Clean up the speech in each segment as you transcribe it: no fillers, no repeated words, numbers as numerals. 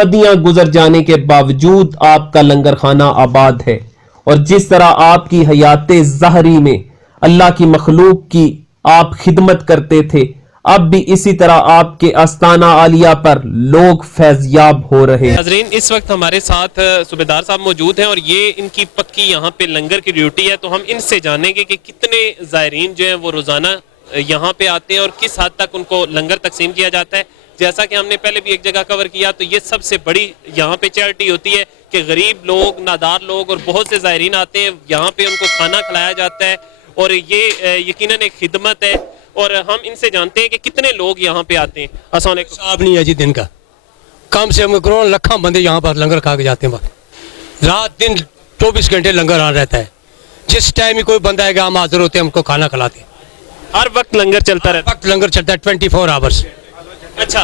सदियां गुजर जाने के बावजूद आपका लंगर खाना आबाद है, और जिस तरह आपकी हयाते ज़हरी में अल्लाह की मखलूक की आप खिदमत करते थे, अब भी इसी तरह आपके आस्ताना आलिया पर लोग फैज़याब हो रहे हैं। नाज़रीन, इस वक्त हमारे साथ सूबेदार साहब मौजूद हैं और ये इनकी पक्की यहाँ पे लंगर की ड्यूटी है, तो हम इनसे जानेंगे कि कितने ज़ायरीन जो हैं वो रोज़ाना यहाँ पे आते हैं और किस हद तक उनको लंगर तकसीम किया जाता है। जैसा कि हमने पहले भी एक जगह कवर किया, तो ये सबसे बड़ी यहाँ पे चैरिटी होती है कि गरीब लोग, नादार लोग और बहुत से ज़ायरीन आते हैं, यहाँ पे उनको खाना खिलाया जाता है और ये यकीनन एक खिदमत है। और हम इनसे जानते हैं कि कितने लोग यहाँ पे आते हैं। अस्सलाम वालेकुम। साहब नहीं है जी, दिन का कम से कम करोड़ लाखों बंदे यहाँ पर लंगर खा के जाते हैं। रात दिन 24 घंटे लंगर ऑन रहता है। जिस टाइम ही कोई बंदा आएगा हम हाजिर होते हैं, हमको खाना खिलाते हैं। हर वक्त लंगर चलता रहता है? वक्त लंगर चलता है 24 आवर्स। अच्छा,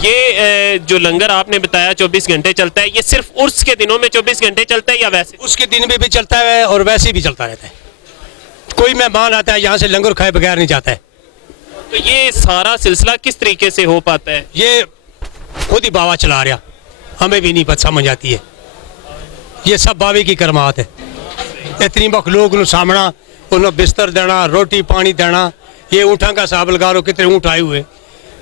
ये जो लंगर आपने बताया 24 घंटे चलता है, ये सिर्फ उर्स के दिनों में 24 घंटे चलता है या वैसे? उसके दिन में भी चलता है और वैसे भी चलता रहता है। कोई मेहमान आता है यहाँ से लंगर खाए बगैर नहीं जाता है। तो ये सारा सिलसिला किस तरीके से हो पाता है? ये खुद ही बाबा चला रहा, हमें भी नहीं पता समझ आती है। ये सब बाबे की करमात है। इतनी मखलूक को सामना, उन्हें बिस्तर देना, रोटी पानी देना। ये ऊँटा का हिसाब लगा लो कितने ऊँट आए हुए,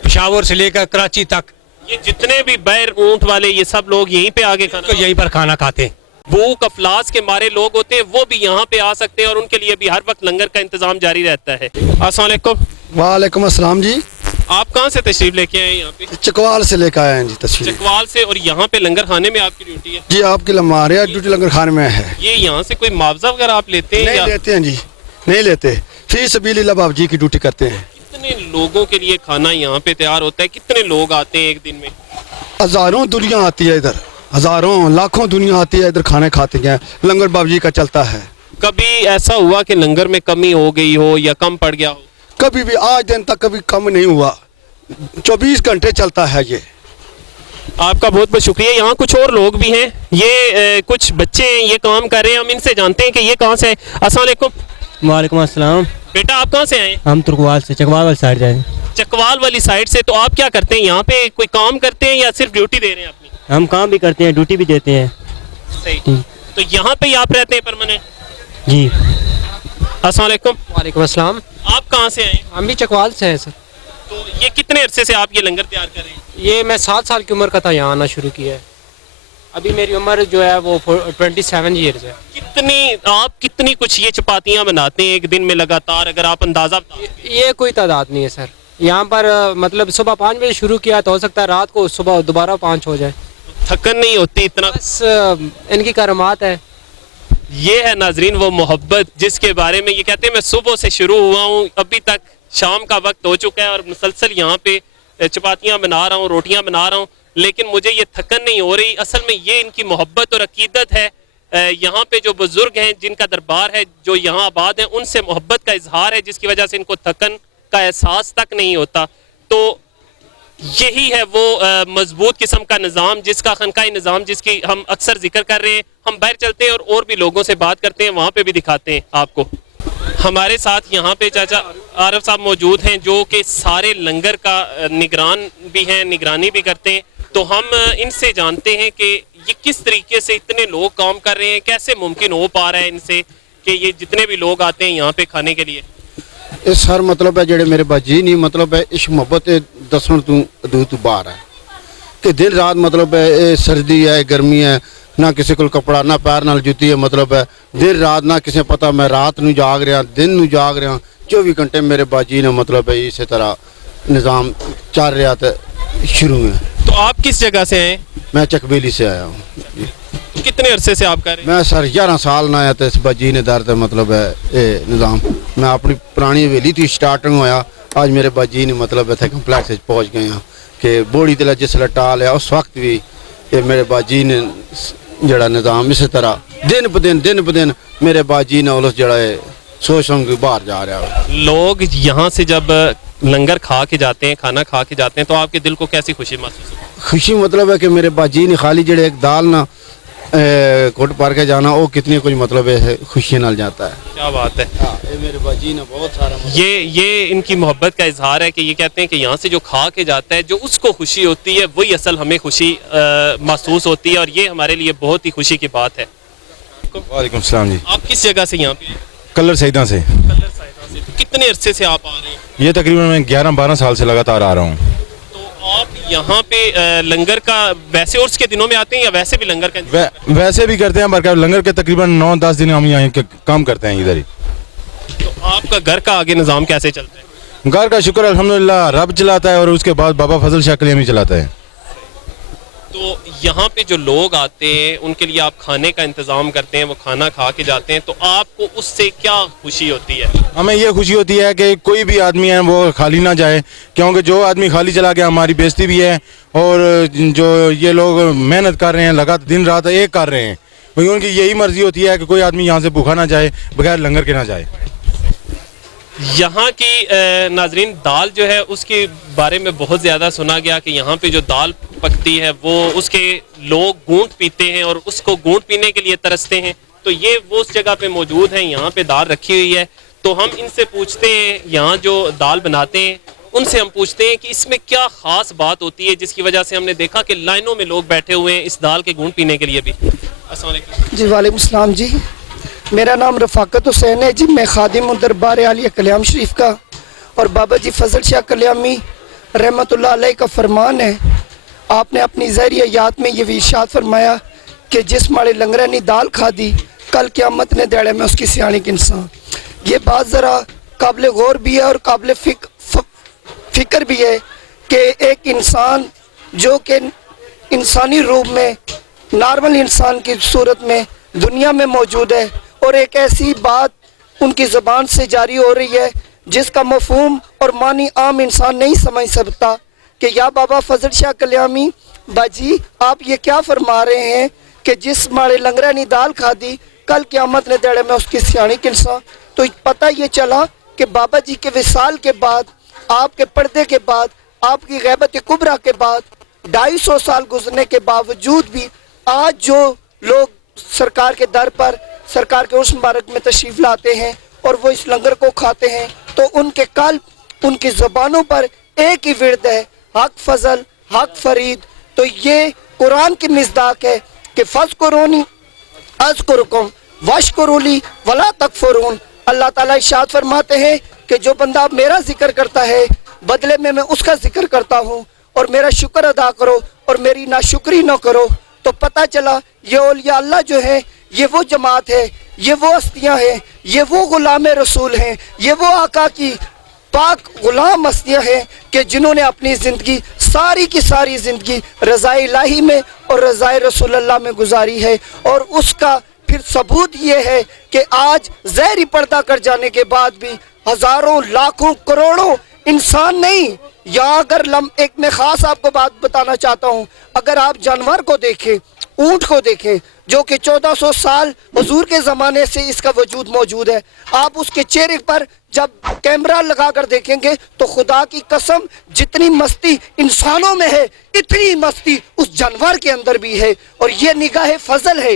पेशावर से लेकर कराची तक। ये जितने भी बैर ऊँट वाले ये सब लोग यहीं पे आके खाना, तो यहीं पर खाना खाते हैं। भूख अफलास के मारे लोग होते हैं, वो भी यहाँ पे आ सकते हैं और उनके लिए भी हर वक्त लंगर का इंतजाम जारी रहता है। अस्सलाम वालेकुम। वालेकुम अस्सलाम जी। आप कहाँ से तशरीफ लेके आए यहाँ पे? चकवाल से लेकर आए हैं जी तशरीफ। चकवाल से। और यहाँ पे लंगर खाने में आपकी ड्यूटी है? जी, आपकी हमारे ड्यूटी लंगर खाने में है। ये यहाँ से कोई मुआवजा वगैरह आप लेते हैं? नहीं लेते हैं जी, नहीं लेते। फी सबीलिल्लाह बाबा जी की ड्यूटी करते हैं। कितने लोगों के लिए खाना यहाँ पे तैयार होता है? कितने लोग आते हैं एक दिन में? हज़ारों दुनिया आती है इधर, हज़ारों लाखों दुनिया आती है इधर, खाने खाते हैं। लंगर बाबा जी का चलता है। कभी ऐसा हुआ कि लंगर में कमी हो गई हो या कम पड़ गया हो? कभी भी आज दिन तक कभी कम नहीं हुआ। 24 घंटे चलता है ये। आपका बहुत बहुत शुक्रिया। यहाँ कुछ और लोग भी हैं, ये कुछ बच्चे हैं, ये काम कर रहे हैं। हम इनसे जानते हैं कि ये कहाँ से है। अस्सलाम वालेकुम। वालेकुम अस्सलाम। बेटा, आप कहाँ से आए? हम तुर्कवाल से, चकवाल वाली साइड जाए। चकवाल वाली साइड से। तो आप क्या करते हैं यहाँ पे? कोई काम करते हैं या सिर्फ ड्यूटी दे रहे हैं अपनी? हम काम भी करते हैं, ड्यूटी भी देते हैं। सही। तो यहाँ पे ही आप रहते हैं परमानेंट? जी। अस्सलाम वालेकुम। वालेकुम अस्सलाम। आप कहाँ से आए? हम भी चकवाल से हैं सर। तो ये कितने अरसे से आप ये लंगर तैयार कर रहे हैं? ये मैं 7 साल की उम्र का था यहाँ आना शुरू किया है। अभी मेरी उम्र जो है वो 27 ईयर्स है। कितनी कुछ ये चपातियाँ बनाते हैं एक दिन में लगातार, अगर आप अंदाजा बताओ? ये कोई तादाद नहीं है सर। यहाँ पर मतलब सुबह 5 बजे शुरू किया तो हो सकता है रात को सुबह दोबारा 5 हो जाए। थकन नहीं होती इतना? बस इनकी करमात है। ये है नाजरीन वो मोहब्बत जिसके बारे में ये कहते हैं मैं सुबह से शुरू हुआ हूँ, अभी तक शाम का वक्त हो चुका है और मुसलसल यहाँ पे चपातियाँ बना रहा हूँ, रोटियाँ बना रहा हूँ, लेकिन मुझे ये थकन नहीं हो रही। असल में ये इनकी मोहब्बत और अकीदत है। यहाँ पे जो बुजुर्ग हैं, जिनका दरबार है, जो यहाँ आबाद हैं, उनसे मोहब्बत का इजहार है, जिसकी वजह से इनको थकन का एहसास तक नहीं होता। तो यही है वो मजबूत किस्म का निज़ाम, जिसका खनकाई निज़ाम जिसकी हम अक्सर जिक्र कर रहे हैं। हम बाहर चलते हैं और भी लोगों से बात करते हैं, वहाँ पे भी दिखाते हैं आपको। हमारे साथ यहाँ पे चाचा आरफ साहब मौजूद हैं, जो कि सारे लंगर का निगरान भी हैं, निगरानी भी करते हैं। तो हम इनसे जानते हैं कि ये किस तरीके से इतने लोग काम कर रहे हैं, कैसे मुमकिन हो पा रहा है इनसे कि ये जितने भी लोग आते हैं यहाँ पे खाने के लिए। ਇਹ ਸਰ ਮਤਲਬ ਹੈ ਜਿਹੜੇ ਮੇਰੇ ਬਾਜੀ ਨਹੀਂ ਮਤਲਬ ਹੈ ਇਸ਼ ਮੁਹੱਬਤ ਦੱਸਣ ਤੋਂ ਅਦੂ ਤੋਂ ਬਾਹਰ ਹੈ ਕਿ ਦਿਨ ਰਾਤ ਮਤਲਬ ਹੈ ਇਹ ਸਰਦੀ ਹੈ ਗਰਮੀ ਹੈ ਨਾ ਕਿਸੇ ਕੋਲ ਕਪੜਾ ਨਾ ਪੈਰ ਨਾਲ ਜੁੱਤੀ ਹੈ ਮਤਲਬ ਹੈ ਦਿਨ ਰਾਤ ਨਾ ਕਿਸੇ ਪਤਾ ਮੈਂ ਰਾਤ ਨੂੰ ਜਾਗ ਰਿਹਾ ਦਿਨ ਨੂੰ ਜਾਗ ਰਿਹਾ 24 ਘੰਟੇ ਮੇਰੇ ਬਾਜੀ ਨੇ ਮਤਲਬ ਹੈ ਇਸੇ ਤਰ੍ਹਾਂ ਨਿਜ਼ਾਮ ਚੱਲ ਰਿਹਾ ਤੇ शुरू में। तो आप किस जगह से हैं? मैं चकबेली से आया हूँ। कितने अरसे से आप कर रहे हैं? मैं सर 11 साल ना आया तो इस बाजी ने दर्द मतलब है ये निज़ाम मैं अपनी पुरानी हवेली थी स्टार्टिंग होया आज मेरे बाजी ने मतलब इतने कंपलैक्स पहुँच गए हैं कि बोड़ी दिला जिसले टाल है उस वक्त भी ये मेरे बाजी ने जड़ा निज़ाम इस तरह दिन ब दिन मेरे बाजी ने उलस जड़ा है सोच समझ के बाहर जा रहा है। लोग यहाँ से जब लंगर खा के जाते हैं, खाना खा के जाते हैं, तो आपके दिल को कैसी खुशी महसूस होती है? खुशी मतलब है कि मेरे बाजी ने खाली जड़े एक दाल ना कोट पार के जाना वो कितनी कुछ मतलब है खुशी नाल जाता है। क्या बात है। हाँ, ये मेरे बाजी ने बहुत सारा ये इनकी मोहब्बत का इजहार है कि ये कहते हैं कि यहाँ से जो खा के जाता है, जो उसको खुशी होती है, वही असल हमें खुशी महसूस होती है, और ये हमारे लिए बहुत ही खुशी की बात है। वालेकुम सलाम जी। आप किस जगह से यहाँ पे हैं? कलर सईदा से। कलर साइदा से। तो कितने अरसे से आप आ रहे हैं? ये तकरीबन मैं 11-12 साल से लगातार आ रहा हूँ। तो आप यहाँ पे लंगर का वैसे उर्स के दिनों में आते हैं या वैसे भी लंगर का वैसे भी करते हैं, पर लंगर के तकरीबन 9-10 दिन हम यहाँ काम करते हैं इधर ही। तो आपका घर का आगे निज़ाम कैसे चलता है? घर का शुक्र अल्हम्दुलिल्लाह रब चलाता है, और उसके बाद बाबा फजल शाह कलियामी चलाता है। तो यहाँ पे जो लोग आते हैं उनके लिए आप खाने का इंतज़ाम करते हैं, वो खाना खा के जाते हैं, तो आपको उससे क्या खुशी होती है? हमें ये खुशी होती है कि कोई भी आदमी है वो खाली ना जाए, क्योंकि जो आदमी खाली चला गया हमारी बेइज्जती भी है, और जो ये लोग मेहनत कर रहे हैं लगातार दिन रात एक कर रहे हैं, वही उनकी यही मर्जी होती है कि कोई आदमी यहाँ से भूखा ना जाए, बगैर लंगर के ना जाए। यहाँ की नाजरीन दाल जो है उसके बारे में बहुत ज़्यादा सुना गया कि यहाँ पे जो दाल पकती है वो उसके लोग घूंट पीते हैं और उसको घूंट पीने के लिए तरसते हैं। तो ये वो उस जगह पे मौजूद है, यहाँ पे दाल रखी हुई है। तो हम इनसे पूछते हैं, यहाँ जो दाल बनाते हैं उनसे हम पूछते हैं कि इसमें क्या ख़ास बात होती है जिसकी वजह से हमने देखा कि लाइनों में लोग बैठे हुए हैं इस दाल के घूंट पीने के लिए भी। अस्सलाम वालेकुम। जी वालेकुम सलाम जी, मेरा नाम रफ़ाकत हुसैन है जी। मैं खादिम हूँ दरबार आलिया कल्याम शरीफ का, और बाबा जी फजल शाह कल्यामी रहमतुल्लाह अलैह का फरमान है, आपने अपनी ज़हरी याद में ये भी इरशाद फरमाया कि जिस माड़े लंगरा ने दाल खा दी, कल क़यामत ने दिहाड़े में उसकी सियाणी के इंसान। ये बात ज़रा काबिल गौर भी है और काबिल फ़िक्र भी है कि एक इंसान जो कि इंसानी रूप में नॉर्मल इंसान की सूरत में दुनिया में मौजूद है, और एक ऐसी बात उनकी ज़बान से जारी हो रही है जिसका मफ़हूम और मानी आम इंसान नहीं समझ सकता कि या बाबा फजल शाह कल्यामी बाजी आप ये क्या फरमा रहे हैं कि जिस माड़े लंगरा ने दाल खा दी, कल क़यामत ने दड़े में उसकी सियाणी के इंसान। तो पता ये चला कि बाबा जी के विसाल के बाद, आपके पर्दे के बाद, आपकी गैबत कुबरा के बाद 250 साल गुजरने के बावजूद भी आज जो लोग सरकार के दर पर, सरकार के उर्स मुबारक में तशरीफ़ लाते हैं और वो इस लंगर को खाते हैं, तो उनके कल उनकी ज़बानों पर एक ही विर्द है, हक फजल हक फरीद। तो ये कुरान की मिज़दाक है कि फ़ज़्कुरूनी अज़्कुरुकुम वश्कुरूली वला तकफुरून। अल्लाह ताला इरशाद फरमाते हैं कि जो बंदा मेरा जिक्र करता है, बदले में मैं उसका जिक्र करता हूँ, और मेरा शुक्र अदा करो और मेरी नाशुक्री न करो। तो पता चला ये औलिया अल्लाह जो है, ये वो जमात है, ये वो हस्तियाँ हैं, ये वो गुलाम रसूल हैं, ये वो आका की पाक गुलाम हस्तियाँ हैं कि जिन्होंने अपनी ज़िंदगी सारी की सारी ज़िंदगी रज़ाए इलाही में और रज़ाए रसूलुल्लाह में गुजारी है। और उसका फिर सबूत ये है कि आज ज़हरी पर्दा कर जाने के बाद भी हज़ारों लाखों करोड़ों इंसान नहीं, या अगर एक मैं ख़ास आपको बात बताना चाहता हूँ, अगर आप जानवर को देखें, ऊँट को देखें जो कि 1400 साल हुजूर के ज़माने से इसका वजूद मौजूद है, आप उसके चेहरे पर जब कैमरा लगा कर देखेंगे तो खुदा की कसम जितनी मस्ती इंसानों में है, इतनी मस्ती उस जानवर के अंदर भी है। और ये निगाह फजल है,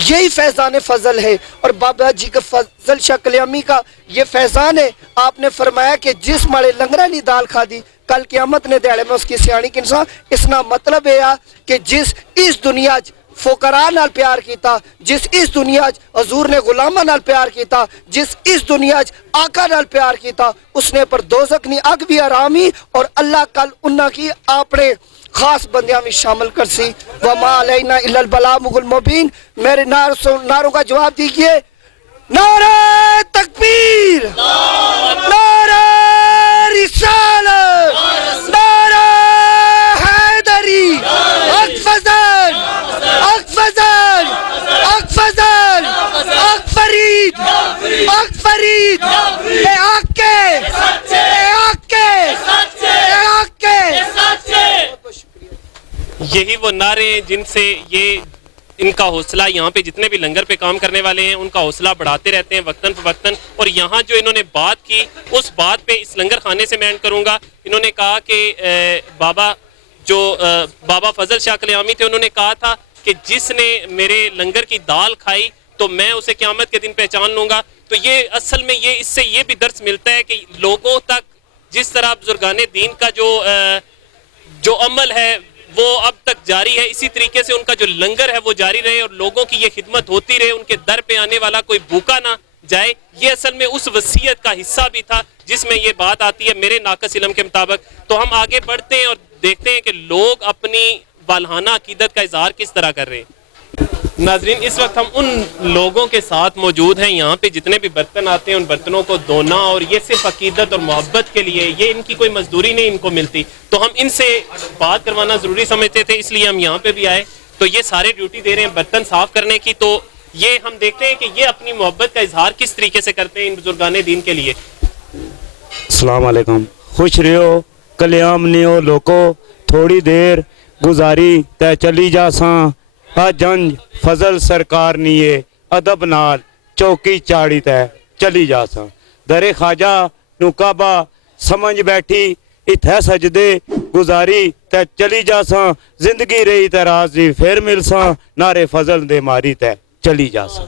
यही फैज़ान फजल है। और बाबा जी का फजल शाह कल्यामी का ये फैज़ान है, आपने फरमाया कि जिस माड़े लंगरा ने दाल खा दी, कल क़यामत ने दिहाड़े में उसकी सियाणी के इंसान। इसना मतलब है कि जिस इस दुनिया फुकरा नाल प्यार किया, जिस इस दुनिया हजूर ने गुलामा नाल प्यार किया, जिस इस दुनिया आका नाल प्यार किया, उसने पर दोज़ख नी अग भी आरामी, और अल्लाह कल उन्ना की आपने खास बंदियां में शामिल कर सी। वमा अलैना इल्लल बलागुल मुबीन। मेरे नारों का जवाब दीजिए, नारे तकबीर, नारे रिसालत, नारे हैदरी, हक फजल, हक फजल, हक फजल, हक फरीद, हक फरीद, ए आके, ए आके, ए आके। यही वो नारे हैं जिनसे ये इनका हौसला, यहाँ पे जितने भी लंगर पे काम करने वाले हैं उनका हौसला बढ़ाते रहते हैं वक्तन फवक्तन। और यहाँ जो इन्होंने बात की, उस बात पे इस लंगर खाने से मैं एंड करूँगा। इन्होंने कहा कि बाबा फजल शाह कल्यामी थे, उन्होंने कहा था کہ جس نے میرے لنگر کی دال کھائی تو میں اسے قیامت کے دن پہچان لوں گا. تو یہ اصل میں اس سے یہ بھی درس ملتا ہے کہ لوگوں تک جس طرح بزرگان دین کا جو عمل ہے وہ اب تک جاری ہے، اسی طریقے سے ان کا جو لنگر ہے وہ جاری رہے اور لوگوں کی یہ خدمت ہوتی رہے، ان کے در پہ آنے والا کوئی بھوکا نہ جائے. یہ اصل میں اس وصیت کا حصہ بھی تھا جس میں یہ بات آتی ہے میرے ناقص علم کے مطابق. تو ہم آگے بڑھتے ہیں اور دیکھتے ہیں کہ لوگ اپنی والہانہ عقیدت کا اظہار کس طرح کر رہے ہیں. ناظرین اس وقت ہم ان لوگوں کے ساتھ موجود ہیں یہاں پہ جتنے بھی برتن آتے ہیں ان برتنوں کو دھونا، اور یہ صرف عقیدت اور محبت کے لیے، یہ ان کی کوئی مزدوری نہیں ان کو ملتی. تو ہم ان سے بات کروانا ضروری سمجھتے تھے، اس لیے ہم یہاں پہ بھی آئے. تو یہ سارے ڈیوٹی دے رہے ہیں برتن صاف کرنے کی. تو یہ ہم دیکھتے ہیں کہ یہ اپنی محبت کا اظہار کس طریقے سے کرتے ہیں ان بزرگان دین کے لیے. السلام علیکم. خوش رہو کلیام نیو لوکو، تھوڑی دیر گزاری تے چلی جاساں، جنج فضل سرکار نیے ادب نال چوکی چاڑی تے چلی جاساں. در خواجہ نو کعبہ سمجھ بیٹھی اتھے سجدے گزاری تے چلی جاساں، زندگی رہی تے راضی پھر ملساں، نعرے فضل دے ماری تے چلی جاساں.